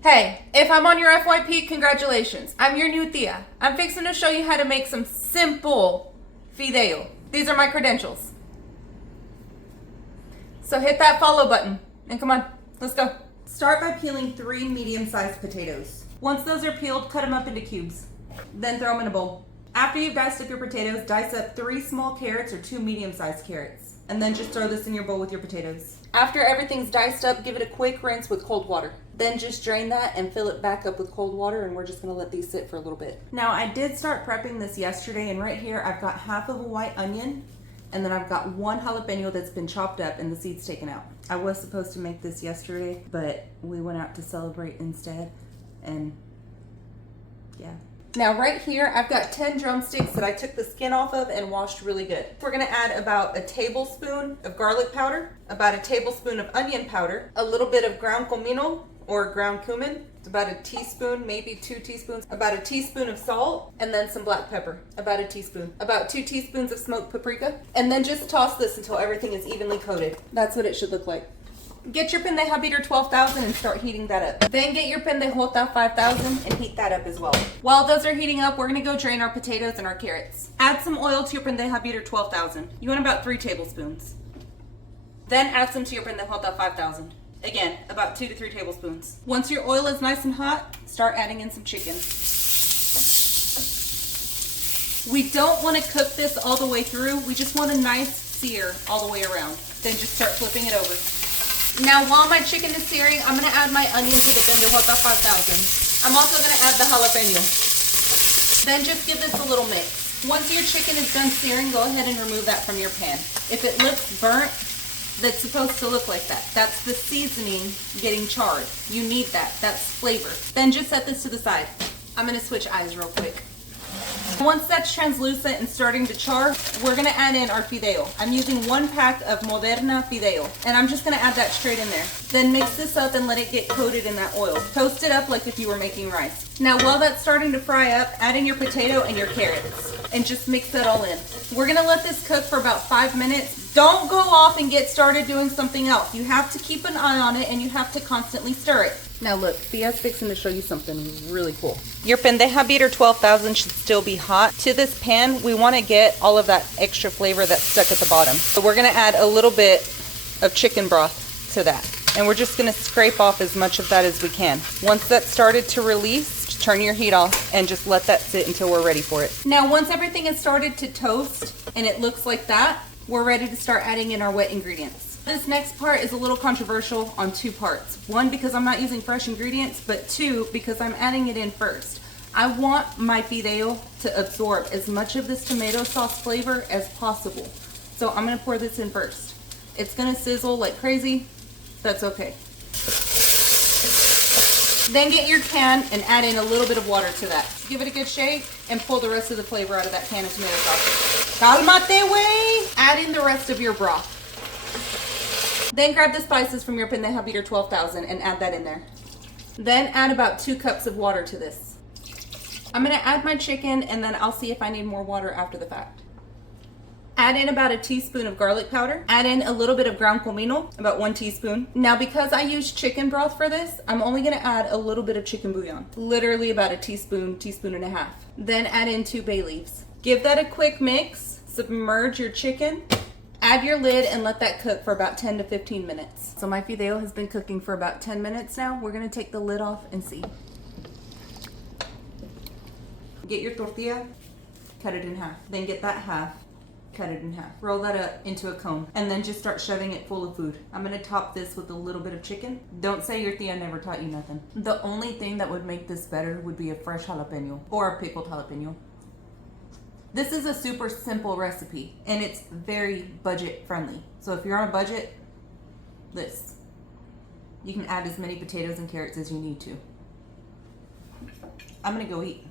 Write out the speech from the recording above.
Hey, if I'm on your FYP, congratulations. I'm your new Tia. I'm fixing to show you how to make some simple Fideo. These are my credentials. So hit that follow button and come on, let's go. Start by peeling 3 medium-sized potatoes. Once those are peeled, cut them up into cubes. Then throw them in a bowl. After you've diced up your potatoes, dice up 3 small carrots or 2 medium-sized carrots. And then just throw this in your bowl with your potatoes. After everything's diced up, give it a quick rinse with cold water. Then just drain that and fill it back up with cold water, and we're just gonna let these sit for a little bit. Now, I did start prepping this yesterday, and right here I've got half of a white onion, and then I've got 1 jalapeno that's been chopped up and the seeds taken out. I was supposed to make this yesterday, but we went out to celebrate instead, and yeah. Now right here, I've got 10 drumsticks that I took the skin off of and washed really good. We're gonna add about a tablespoon of garlic powder, about a tablespoon of onion powder, a little bit of ground comino or ground cumin, about a teaspoon, maybe 2 teaspoons, about a teaspoon of salt, and then some black pepper, about a teaspoon, about 2 teaspoons of smoked paprika, and then just toss this until everything is evenly coated. That's what it should look like. Get your pendeja beater 12,000 and start heating that up. Then get your pendejota 5,000 and heat that up as well. While those are heating up, we're gonna go drain our potatoes and our carrots. Add some oil to your pendeja beater 12,000. You want about 3 tablespoons. Then add some to your pendejota 5,000. Again, about 2 to 3 tablespoons. Once your oil is nice and hot, start adding in some chicken. We don't want to cook this all the way through. We just want a nice sear all the way around. Then just start flipping it over. Now, while my chicken is searing, I'm going to add my onion to the pendejota 5,000. I'm also going to add the jalapeno. Then just give this a little mix. Once your chicken is done searing, go ahead and remove that from your pan. If it looks burnt, that's supposed to look like that. That's the seasoning getting charred. You need that. That's flavor. Then just set this to the side. I'm going to switch eyes real quick. Once that's translucent and starting to char, we're gonna add in our fideo. I'm using 1 pack of Moderna fideo, and I'm just gonna add that straight in there. Then mix this up and let it get coated in that oil. Toast it up like if you were making rice. Now, while that's starting to fry up, add in your potato and your carrots, and just mix that all in. We're gonna let this cook for about 5 minutes. Don't go off and get started doing something else. You have to keep an eye on it, and you have to constantly stir it. Now look, Thea's fixing to show you something really cool. Your pendeja beater 12,000 should still be hot. To this pan, we want to get all of that extra flavor that's stuck at the bottom. So we're going to add a little bit of chicken broth to that. And we're just going to scrape off as much of that as we can. Once that's started to release, just turn your heat off and just let that sit until we're ready for it. Now once everything has started to toast and it looks like that, we're ready to start adding in our wet ingredients. This next part is a little controversial on 2 parts. 1, because I'm not using fresh ingredients, but 2, because I'm adding it in first. I want my fideo to absorb as much of this tomato sauce flavor as possible. So I'm gonna pour this in first. It's gonna sizzle like crazy. That's okay. Then get your can and add in a little bit of water to that. Give it a good shake and pull the rest of the flavor out of that can of tomato sauce. Calmate, way! Add in the rest of your broth. Then grab the spices from your pendeja beater 12,000 and add that in there. Then add about 2 cups of water to this. I'm gonna add my chicken and then I'll see if I need more water after the fact. Add in about a teaspoon of garlic powder. Add in a little bit of ground comino, about 1 teaspoon. Now because I use chicken broth for this, I'm only gonna add a little bit of chicken bouillon. Literally about a teaspoon, teaspoon and a half. Then add in 2 bay leaves. Give that a quick mix, submerge your chicken, add your lid and let that cook for about 10 to 15 minutes. So my fideo has been cooking for about 10 minutes now. We're gonna take the lid off and see. Get your tortilla, cut it in half. Then get that half, cut it in half. Roll that up into a cone and then just start shoving it full of food. I'm gonna top this with a little bit of chicken. Don't say your tia never taught you nothing. The only thing that would make this better would be a fresh jalapeno or a pickled jalapeno. This is a super simple recipe and it's very budget friendly. So if you're on a budget, this. You can add as many potatoes and carrots as you need to. I'm gonna go eat.